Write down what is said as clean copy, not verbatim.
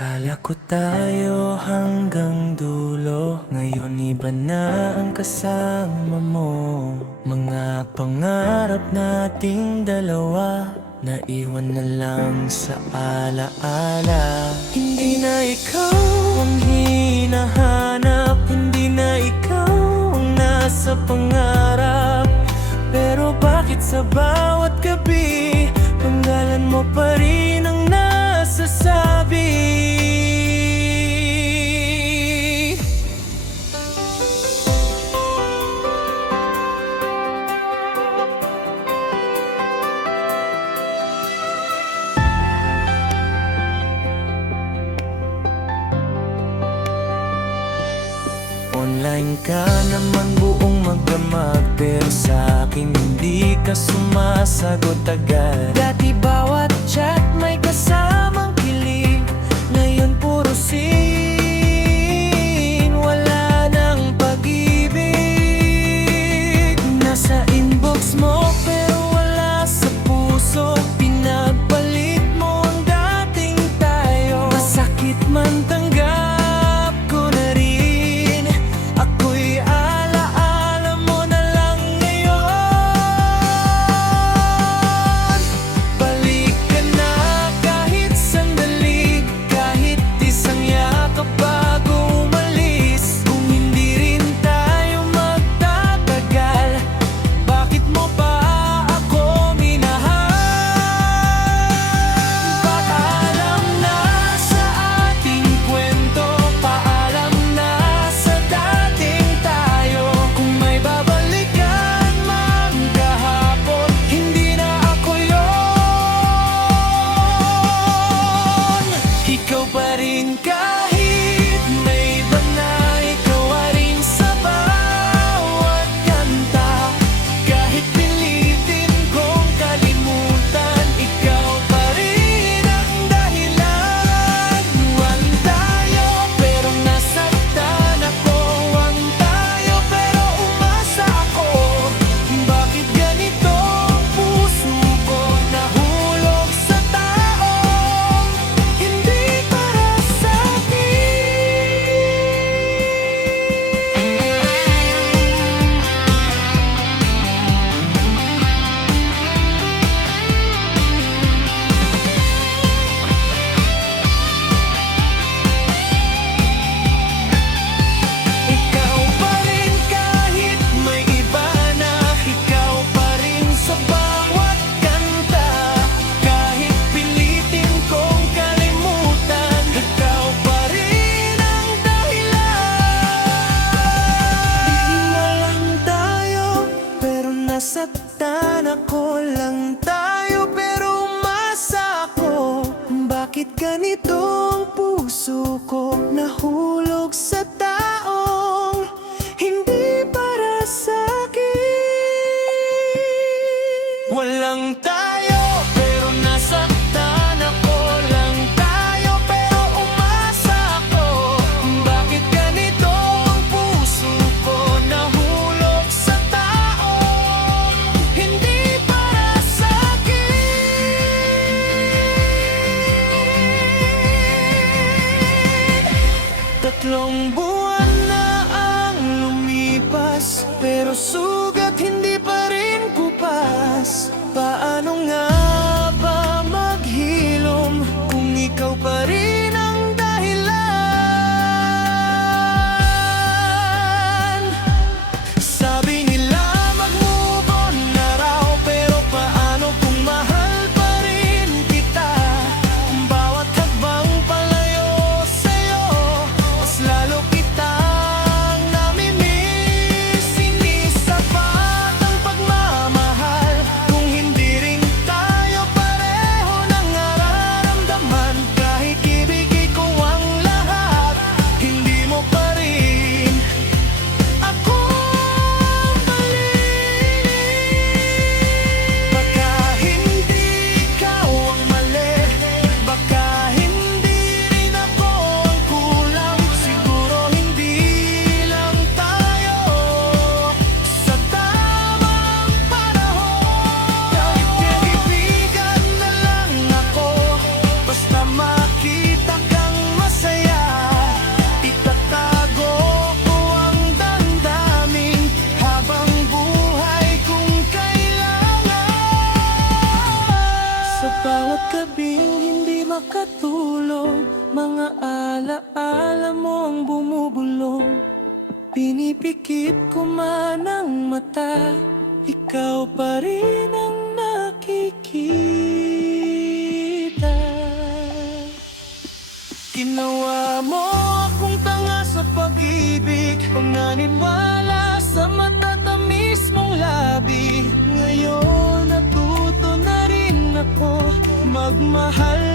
Akala ko tayo hanggang dulo, ngayon iba na ang kasama mo. Mga pangarap nating dalawa, naiwan na lang sa alaala. Hindi na ikaw ang hinahanap, hindi na ikaw ang nasa pangarap. Pero bakit sa bawat gabi, pangalan mo pa rin ang nasasabi? Online ka naman buong magdamag, pero sa akin hindi ka sumasagot agad. Dati bawat chat may kasamang kilig, ngayon puro scene, wala nang pag-ibig. Nasa inbox mo pero wala sa puso, pinagpalit mo ang dating tayo. Masakit man tanggap ko na rin, ako'y alaala mo na lang ngayon. Balik ka na kahit sandali, kahit isang yakap bago umalis. Kung hindi rin tayo magtatagal, bakit mo pa ako minahal? Paalam na sa ating kwento, paalam na sa dating tayo. Kung may babalikan man kahapon, hindi na ako yon. Ikaw pa rin kahit may iba na, ikaw pa rin sa bawat kanta. Kahit pilitin kong kalimutan, ikaw pa rin ang dahilan. Iwan tayo pero nasaktan ako, iwan tayo pero umasa ako. Bakit ganito ang puso ko, nahulog sa taong hindi para ikaw pa rin kahit may iba na, ikaw pa rin sa bawat kanta. Kahit pilitin kong kalimutan, ikaw pa rin ang dahilan. Iba lang tayo pero nasaktan ako, lang tayo pero umasa ako. Bakit ganito ang puso ko, nahulog sa taong hindi para sa'kin? Walang tayo pero nasaktan ako, lang tayo pero umasa ako. Bakit ganito ang puso ko, nahulog sa taong hindi para sa'kin? 3 buwan na ang lumipas, pero sugat hindi pa rin kupas. Paano makatulog. Mga alaala mo ang bumubulong. Pinipikit ko man ang mata, ikaw pa rin ang nakikita. Ginawa mo akong tanga sa pag-ibig, panganiwala sa matatamis mong labi. Ngayon natuto na rin ako magmahal